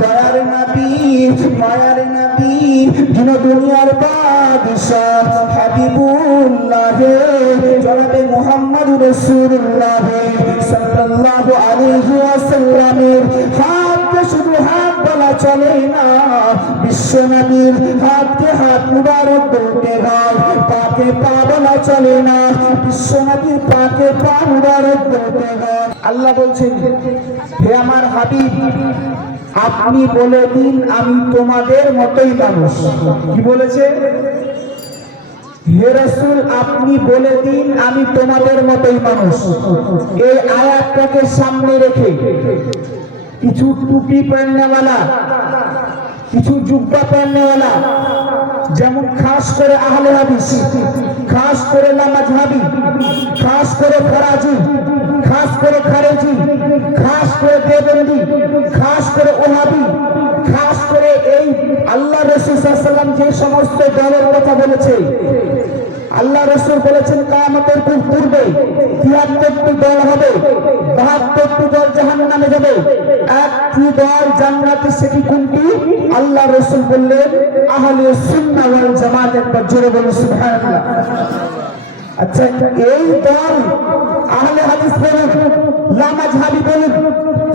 দয়ার নবী মায়ার নবী দিন দুনিয়ার বাদশাহ হাবিবুল্লাহ জনাবে মুহাম্মদ রাসূলুল্লাহ সাল্লাল্লাহু আলাইহি ওয়াসাল্লামের হাতকে শুধু হাত বলা চলে না, বিশ্ব নবীর হাতকে হাত মুবারক বলতে হয়। পাকে পা বলা চলে না, বিশ্ব নবীর পাকে পা মুবারক বলতে হয়। আল্লাহ বলছেন, হে আমার হাবিব, আপনি বলে দিন আমি তোমাদের মতোই মানুষ। কি বলেছে? হে রাসূল, আপনি বলে দিন আমি তোমাদের মতোই মানুষ। এই আয়াতটাকে সামনে রেখে কিছু টুপি পরনেওয়ালা, কিছু জুব্বা পরনেওয়ালা, যেমন খাস করে আহলে হাদিস, খাস করে লামাযহাবি, খাস করে ফরাজি, খাস করে খারেজি, খাস করে দেওবন্দি, খাস করে ওহাবি, খাস করে এই আল্লাহ রাসূল সাল্লাল্লাহু আলাইহি ওয়াসাল্লাম যে সমস্ত দলের কথা বলেছে, আল্লাহ রাসূল বলেছেন কিয়ামতের পূর্বে ৭৩টি দল হবে, ৭২টি দল জাহান্নামে যাবে, একটি দল জান্নাতে। সেটি কোনটি? আল্লাহ রাসূল বললেন আহলে সুন্নাহ ওয়াল জামাত। একবার জোরে বলুন সুবহানাল্লাহ। আচ্ছা, এই দল আহলে হাদিস বলুন, লামাযহাবি বলুন,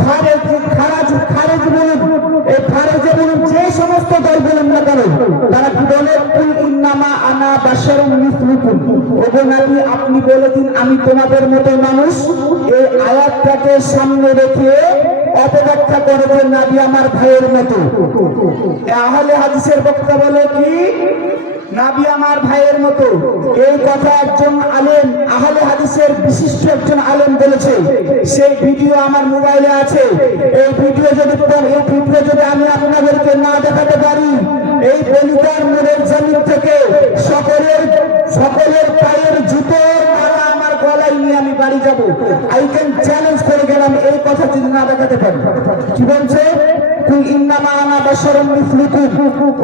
খারেজি বলুন, এই খারেজি বলুন, যে সমস্ত দল বলুন না কেন, তারা কি বলে? কুল ইন্নামা আনা বাশারুম মিসলুকুম। ওগো নবী, আপনি বলে দিন আমি তোমাদের মতো মানুষ। এই আয়াতটাকে সামনে রেখে অপব্যাখ্যা করে যে নবী আমার ভাইয়ের মতো। আহলে হাদিসের বক্তা বলে কি? নবী আমার ভাইয়ের মতো। এই কথা একজন আলেম, আহলে হাদিসের বিশিষ্ট একজন আলেম বলেছে। সেই ভিডিও আমার মোবাইলে আছে। এই ভিডিও যদি আমি আপনাদেরকে না দেখাতে পারি, এই বলিদার নূরের জমিন থেকে সকলের পায়ের জুতোর মালা আমার গলায় নিয়ে আমি বাড়ি যাব। আই ক্যান চ্যালেঞ্জ করে গেলাম, এই কথা যদি না দেখাতে পারি। কি বলছে? ইন্নামা আনা বাশারুম মিসলুকুম।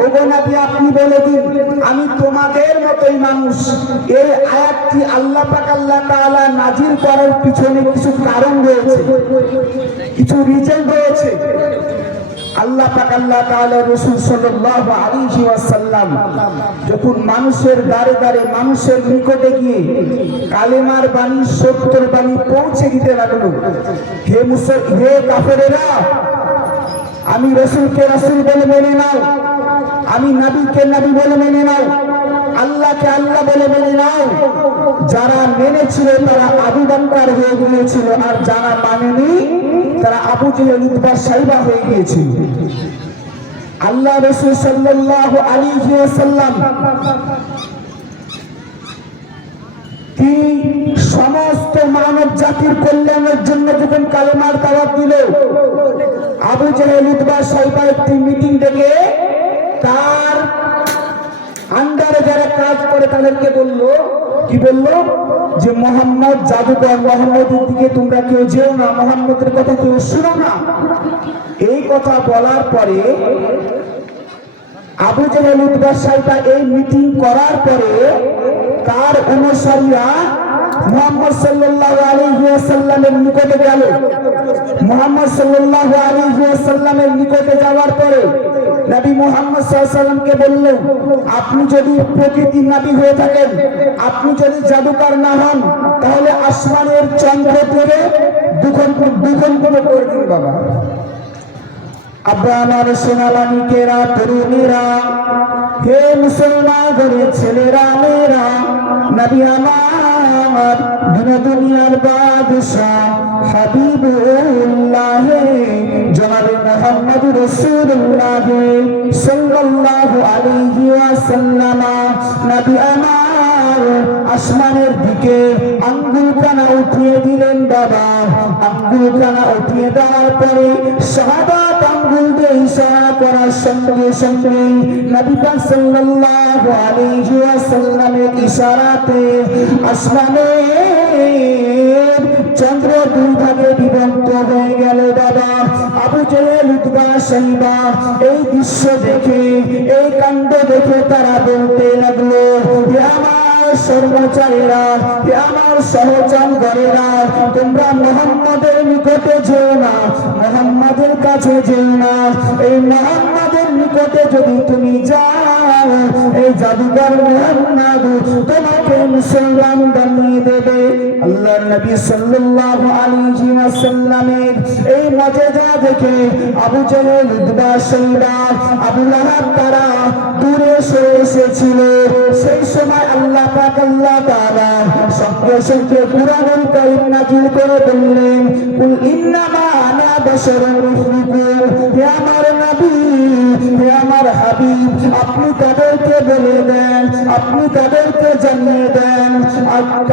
ওগো নবী, আপনি বলে দিন আমি তোমাদের মতোই মানুষ। এই আয়াতটি আল্লাহ পাক আল্লাহ তাআলা নাজিল করার পিছনে কিছু কারণ রয়েছে, কিছু রিজন রয়েছে। আল্লাহ পাক আল্লাহ তাআলা রাসূল সাল্লাল্লাহু আলাইহি ওয়াসাল্লাম যখন মানুষের দ্বারে দ্বারে, মানুষের নিকটে গিয়ে কালেমার বাণী, সত্যের বাণী পৌঁছে দিতে লাগলো। হে কাফেরেরা, আমি রাসূলকে রাসূল বলে মেনে নাও, আমি নবীকে নবী বলে মেনে নাও, আল্লাহকে আল্লাহ বলে মেনে নাও। যারা মেনেছিল তারা আবু বকর হয়ে গিয়েছিল, আর যারা মানেনি তারা আবু জেহেল, উতবা, সাইবা হয়ে গিয়েছিল। আল্লাহ রাসূল সাল্লাল্লাহু আলাইহি ওয়াসাল্লাম তিনি সমস্ত মানব জাতির কল্যাণের জন্য যখন কালেমার দাওয়াত দিল, আবু জেহেল, উতবা, সাইবা একটি মিটিং ডেকে তার আন্ডারে যারা কাজ করে তাদেরকে বলল, কি বলল? যে মোহাম্মদ জাদুকর, মোহাম্মদের দিকে তোমরা কেউ যেও না, মোহাম্মদের কথা কেউ শুনো না। এই কথা বলার পরে আবু জেহেল, উতবা, সাইবা এই মিটিং করার পরে তার অনুসারীরা মুহাম্মদ সাল্লাল্লাহু আলাইহি ওয়াসাল্লামের নিকটে গেল। মুহাম্মদ সাল্লাল্লাহু আলাইহি ওয়াসাল্লামের নিকটে যাওয়ার পরে নবী মুহাম্মদ সাল্লাল্লাহু আলাইহি ওয়াসাল্লামকে বলল, আপনি যদি প্রকৃতির নবী হয়ে থাকেন, আপনি যদি জাদুকর না হন, তাহলে আসমানের চন্দ্র থেকে দুখন করে দিন বাবা। আব্বা আমার সোনালানিকেরা, তরুণীরা, হে মুসলমান ঘরের ছেলেরা, মেয়েরা, নবী আমার দুনিয়ার বাদশাহ হাবিবুল্লাহ জনাবে মুহাম্মদ রাসূলুল্লাহ সাল্লাল্লাহু আলাইহি ওয়াসাল্লাম নবী আমার আসমানের দিকে আঙ্গুলখানা উঠিয়ে দিলেন বাবা। আঙ্গুলখানা উঠিয়ে দেওয়ার পরে শাহাদাত আঙ্গুল দিয়ে ইশারা করার সঙ্গে সঙ্গে নবী পাক সাল্লাল্লাহু আলাইহি ওয়াসাল্লামের ইশারাতে আসমানের চন্দ্র দুই ভাগে বিভক্ত হয়ে গেল বাবা। আবু জেহেল, উতবা, সাইবা এই দৃশ্য দেখে, এই কাণ্ড দেখে তারা বলতে লাগলো, হে আমার সর্বচারীরা, হে আমার সহচরগণেরা, তোমরা মুহাম্মদের নিকটে যেও না, মুহাম্মদের কাছে যেও না। এই জাদুকর মুহাম্মদ তোমাকে মুসলমান বানিয়ে দেবে। আল্লাহর নবী সাল্লাল্লাহু আলাইহি ওয়াসাল্লামের এই মুজিজা দেখে আবু জেহেল, উতবা, শাইবা, আবু লাহাব তারা দূরে সরে এসেছিল। সেই সময় আল্লাহ পাক আল্লাহ তাআলা সঙ্গে সঙ্গে কুরআনুল কারীম নাযিল করে বললেন, কুল ইন্নামা আনা বাশারুন মিসলুকুম, হে আমার নবী, হে আমার হাবিব, আপনি তাদেরকে বলে দেন, আপনি তাদেরকে জানিয়ে দেন,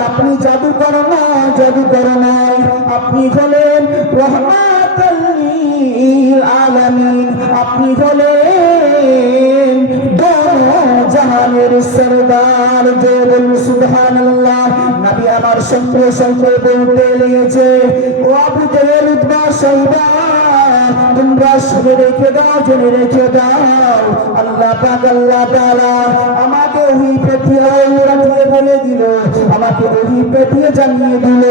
আপনি জাদুকর নয়, জাদুকর নয়, আপনি হলেন রহমাতুল লিল আলামিন, আপনি হলেন জাহানের সরদার। যে বলুন সুবহানাল্লাহ। নবী আমার সঙ্গে সঙ্গে বলতে লেগেছে, ও আবু জেহেল, উতবা, শাইবা, তোমরা শুনে রেখে দাও, জেনে রেখে দাও, আল্লাহ পাক আল্লাহ তাআলা আমাকে ওহী পাঠিয়ে বলে দিল, আমাকে ওহী পাঠিয়ে জানিয়ে দিল,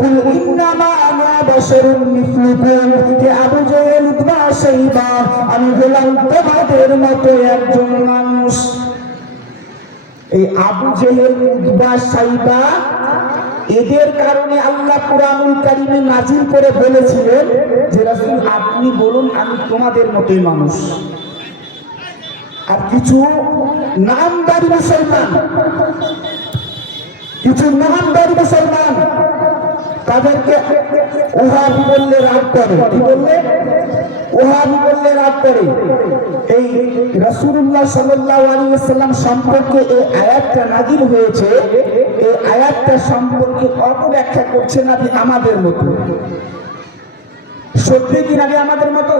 কুল ইন্নামা আনা বাশারুন মিসলুকুম, হে আবু জেহেল, উতবা, শাইবা, আমি হলাম তোমাদের মতো একজন মানুষ। এই আবু জেহেল, উতবা, শাইবা এদের কারণে আল্লাহ কুরআনুল কারীমে নাযিল করে বলেছিলেন যে রাসূল আপনি বলুন আমি তোমাদের মতোই মানুষ। আর কিছু নামদারি মুসলমান, কিছু নামদারি মুসলমান তাদেরকে ওহাবি বললে রাগ করে। কি বললে? ওহাবি বললে রাগ করে। এই রাসূলুল্লাহ সাল্লাল্লাহু আলাইহি ওয়াসাল্লাম সম্পর্কে এই আয়াতটা নাযিল হয়েছে, এই আয়াতটা সম্পর্কে অপব্যাখ্যা করছে নবী আমাদের মতো। সত্যি কি নবী আমাদের মতো?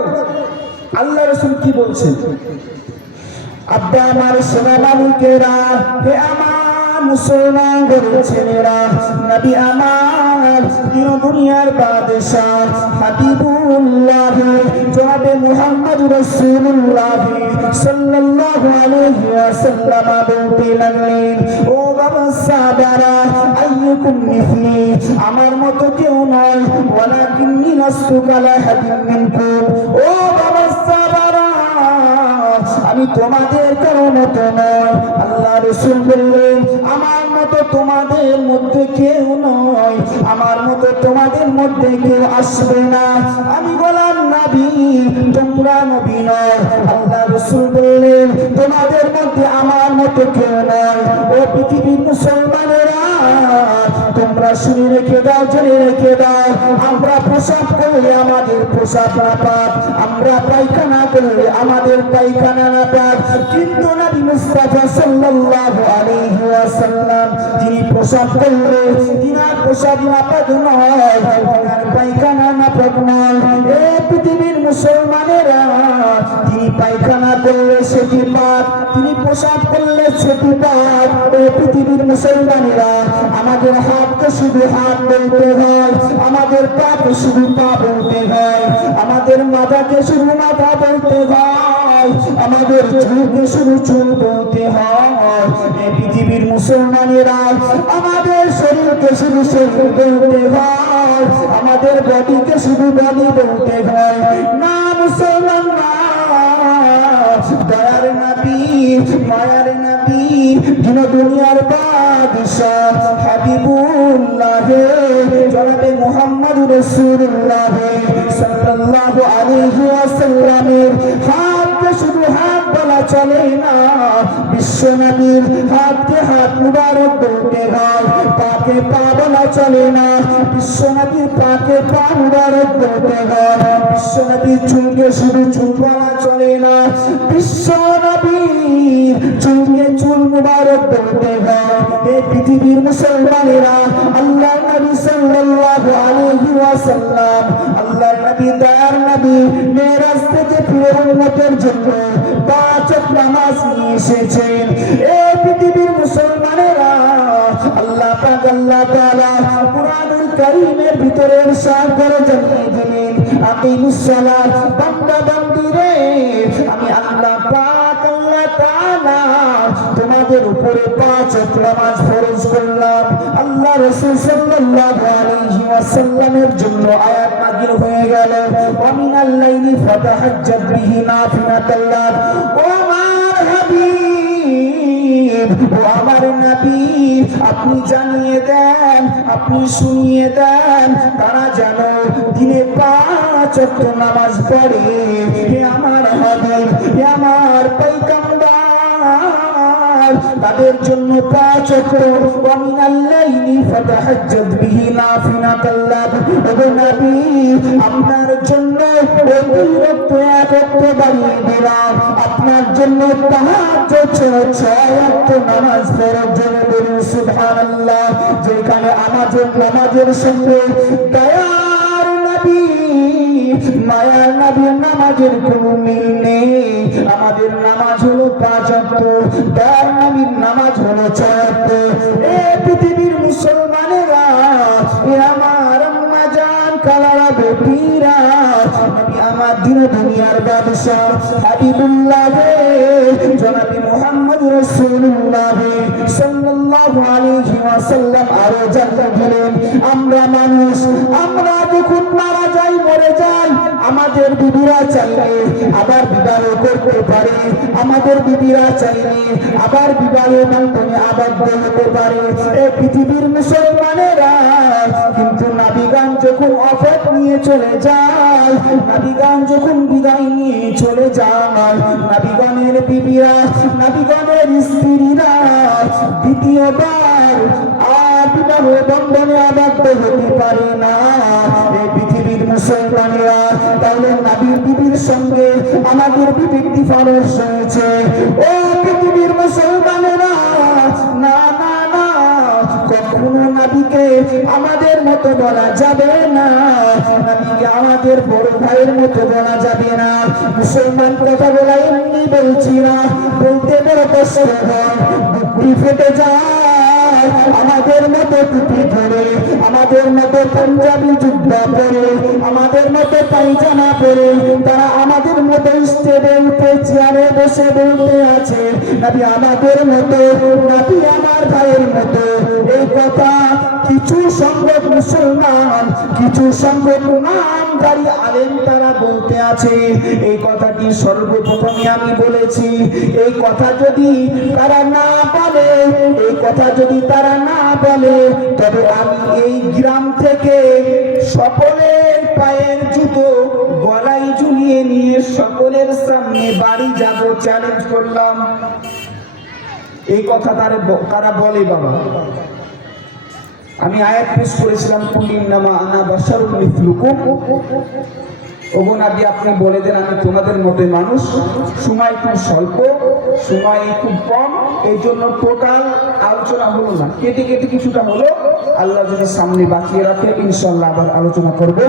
আল্লাহ রাসূল কি বলছেন? আব্বা আমার সোনা মালিকেরা, হে আমার মুসলমান ছেলেরা, নবী আমার দিন দুনিয়ার বাদশাহ হাবিবুল্লাহ জনাবে মুহাম্মদ রাসূলুল্লাহ সাল্লাল্লাহু আলাইহি ওয়াসাল্লাম বলতে লাগলেন, ও বাবা সাহাবারা, আইয়ুকুম মিসলি, আমার মতো কেউ নয়, ওয়ালাকিন্নী লাস্তু কালা হাদিন মিনকুম, ও বাবা সাহাবারা, আমি তোমাদের কারো মতো নয়। আল্লাহ রাসূল বললেন, আমার মতো তোমাদের মধ্যে কেউ নয়, আমার মতো তোমাদের মধ্যে কেউ আসবে না। আমি বললাম নবী, তোমরা নবী নয়। আল্লাহ রাসূল বললেন, তোমাদের মধ্যে আমার মতো কেউ নয়। ও পৃথিবীর মুসলমানেরা, তোমরা শুনে রেখে দাও, জেনে রেখে দাও, আমরা প্রসাব করলে আমাদের প্রসাব না পাক, আমরা পায়খানা করলে আমাদের পায়খানা না পাক, কিন্তু নবী মুস্তাফা সাল্লাল্লাহু আলাইহি ওয়াসাল্লাম যিনি প্রসাব করলে তিনার প্রসাব না পাক নয়, তিনার পায়খানা না পাক নয়। এই পৃথিবীর মুসলমানেরা, তিনি পায়খানা করলে সেটি পাক, তিনি প্রসাব করলে সেটি পাক। এই পৃথিবীর মুসলমানেরা, আমাদের হাতকে শুধু হাত বলতে হয়, আমাদের পাকে শুধু পা বলতে হয়, আমাদের মাথাকে শুধু মাথা বলতে হয়, আমাদের চুলকে শুধু চুল বলতে হয়। এই পৃথিবীর মুসলমানেরা, আমাদের শরীরকে শুধু শরীর বলতে হয়, আমাদের বডিকে শুধু বডি বলতে হয়। না মুসলমান না, দয়ার নবী, মায়ার নবী, দিন দুনিয়ার বাদশাহ হাবিবুল্লাহ জনাবে মুহাম্মদ রাসূলুল্লাহ সাল্লাল্লাহু আলাইহি ওয়াসাল্লামের হাতকে শুধু হাত বলা চলে না, বিশ্ব নবীর হাতকে হাত মুবারক বলতে হয়। পাকে পা বলা চলে না, বিশ্ব নবীর পাকে পা মুবারক বলতে হয়। বিশ্ব নবীর চুলকে শুধু চুল বলা চলে না, বিশ্ব নবীর চুলকে চুল মুবারক বলতে হয়। এই পৃথিবীর মুসলমানেরা, আল্লাহ নবী সাল্লাল্লাহু আলাইহি ওয়াসাল্লাম, আল্লাহ নবী দয়ার নবী মেরাজ থেকে ফিরে উম্মতের জন্য 5 ওয়াক্ত নামাজ নিয়ে এসেছেন। এই পৃথিবীর মুসলমানেরা, আল্লাহ পাক আল্লাহ তাআলা কুরআনুল কারীমের ভিতরে ইরশাদ করে জানিয়ে দিলেন, আকিমুস সালাত, বান্দা বান্দিরে, আমি আল্লাহ পাক আল্লাহ তাআলা তোমাদের উপরে 5 ওয়াক্ত নামাজ ফরজ করলাম। আল্লাহ রাসূল সাল্লাল্লাহু আলাইহি ওয়াসাল্লামের জন্য আয়াত নাযিল হয়ে গেল, ওয়া মিনাল লাইলি ফাতাহাজ্জাদ বিহি নাফিলাতাল্লাহ। ও আমার হাবিব, ও আমার নবী আপনি জানিয়ে দেন, আপনি শুনিয়ে দেন তারা যেন দিনে 5 ওয়াক্ত নামাজ পড়ে। হে আমার হাবিব, হে আমার পয়গম্বর, তাদের জন্য 5 ওয়াক্ত ওয়া মিনাল লাইলি ফাতাহাজ্জাদ বিহি নাফিলাতাল লাক। ও নবী আপনার জন্য ওই 2 ওয়াক্ত 1 ওয়াক্ত বাড়িয়ে দিলাম, আপনার জন্য তাহাজ্জুদ 6 ওয়াক্ত নামাজ ফরজ বলুন সুবহানাল্লাহ। যেখানে নামাজের সঙ্গে দয়ার নবী মায়ার নবীর নামাজের কোনো মিল নেই। আমাদের নামাজ হলো 5 ওয়াক্ত, দয়ার নবীর নামাজ হলো 6 ওয়াক্ত। এ পৃথিবীর মুসলমানেরা, এ আমার আম্মা জান কালারা বেটিরা, নবী আমার দিন দুনিয়ার বাদশা হাবিবুল্লাহ জনাবি মুহাম্মদ রাসূলুল্লাহ সাল্লাল্লাহু আলাইহি ওয়াসাল্লাম আরো জানতে দিলেন, আমরা মানুষ, আমরা যখন মারা যাই, মরে যাই, আমাদের বিবিরা চাইলে আবার বিবাহ করতে পারে, আমাদের বিবিরা চাইলে আবার বিবাহ বন্ধনে আবদ্ধ হতে পারে। এই পৃথিবীর মুসলমানেরা কিন্তু নাবিগান যখন অফাত নিয়ে চলে যায়, নাবিগান যখন বিদায় নিয়ে চলে যায়, নাবিগানের বিবিরা, নাবিগানের স্ত্রীরা দ্বিতীয়বার আর বিবাহ বন্ধনে আবদ্ধ হতে পারে না। এই পৃথিবীর মুসলমানেরা তাহলে নবীর বিবির সঙ্গে আমাদের বিবির ডিফারেন্স হয়েছে। ও পৃথিবীর মুসলমানেরা, না না না, কখনো নবীকে আমাদের মতো বলা যাবে না, নবীকে আমাদের বড় ভাইয়ের মতো বলা যাবে না। মুসলমান কথা বলা এমনি বলছি না, বলতে বড় কষ্ট হয়, বুকটি ফেটে যায়। আমাদের মতো টুপি ধরে, আমাদের মতো পাঞ্জাবি জুব্বা পরে, আমাদের মতো পায়জামা পরে তারা আমাদের মতো স্টেজে উঠে চেয়ারে বসে বলতে আছে নবী আমাদের মতো, নবী আমার ভাইয়ের মতো। এই কথা কিছু সংখ্যক মুসলমান, কিছু সংখ্যক নামধারী আলেম তারা বলতে আছে। এই কথাটি সর্বপ্রথমে আমি বলেছি, এই কথা যদি তারা না বলে, এই কথা যদি তারা না বলে, তবে আমি এই গ্রাম থেকে সকলের পায়ের জুতো গলায় ঝুলিয়ে নিয়ে সকলের সামনে বাড়ি যাব, চ্যালেঞ্জ করলাম। এই কথা তারা বলে বাবা। আমি আয়াত পেশ করেছিলাম, কুল ইন্নামা আনা বাশারুন মিসলুকুম। ওগো নবী আপনি বলে দেন আমি তোমাদের মতো মানুষ, সময় খুব স্বল্প, সময় খুব কম, এই জন্য টোটাল আলোচনা হলো না, কেটে কেটে কিছুটা হলো। আল্লাহ যদি সামনে বাঁচিয়ে রাখে ইনশাআল্লাহ আবার আলোচনা করবো।